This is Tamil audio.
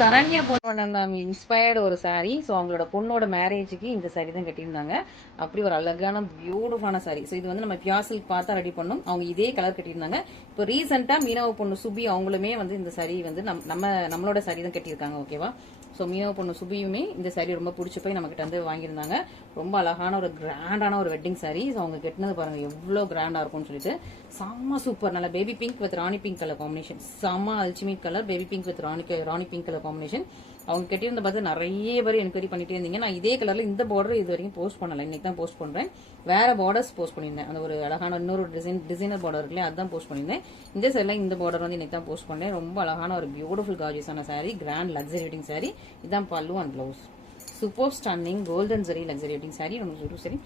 தரண்யா பொண்ணு இன்ஸ்பயர்டு ஒரு சாரீ. ஸோ அவங்களோட பொண்ணோட மேரேஜுக்கு இந்த சாரீ தான் கட்டியிருந்தாங்க. அப்படி ஒரு அழகான பியூட்டிஃபுல்லான சாரீ. ஸோ இது வந்து நம்ம பியூர் சில்க் பார்த்தா ரெடி பண்ணோம். அவங்க இதே கலர் கட்டியிருந்தாங்க. இப்போ ரீசெண்டா மீனவ பொண்ணு சுபி அவங்களுமே வந்து இந்த சாரீ வந்து நம்மளோட சாரீ தான் கட்டியிருக்காங்க. ஓகேவா? ஸோ மீனவ பொண்ணு சுபியுமே இந்த சாரீ ரொம்ப பிடிச்சி போய் நம்ம கிட்ட வந்து வாங்கியிருந்தாங்க. ரொம்ப அழகான ஒரு கிராண்டான ஒரு வெட்டிங் சாரீ. ஸோ அவங்க கட்டினது பாருங்க எவ்வளோ கிராண்டா இருக்கும்னு சொல்லிட்டு செம்ம சூப்பர். நல்ல baby pink with rani pink colour combination. செம்ம ultimate colour baby pink with rani pink colour combination. அவங்க கட்டியிருந்த பார்த்து நிறைய பேர் என்கொயரி பண்ணிட்டே இருந்தீங்க. நான் இதே கலர்ல இந்த பார்டர் இது வரைக்கும் போஸ்ட் பண்ணல. இன்னைக்கு தான் போஸ்ட் பண்றேன். வேற பார்டர்ஸ் போஸ்ட் பண்ணியிருந்தேன். அந்த ஒரு அழகான இன்னொரு டிசைனர் பார்டர் இருக்குல்ல, அதுதான் போஸ்ட் பண்ணியிருந்தேன். இந்த சைட்ல இந்த பார்டர் வந்து இன்னைக்கு தான் போஸ்ட் பண்ணேன். ரொம்ப அழகான ஒரு பியூட்டிஃபுல் கார்ஜியஸான sari, grand luxury wedding sari. இதான் பல்லு and blouse. Super stunning golden zari luxury wedding sari. நம்ம சரி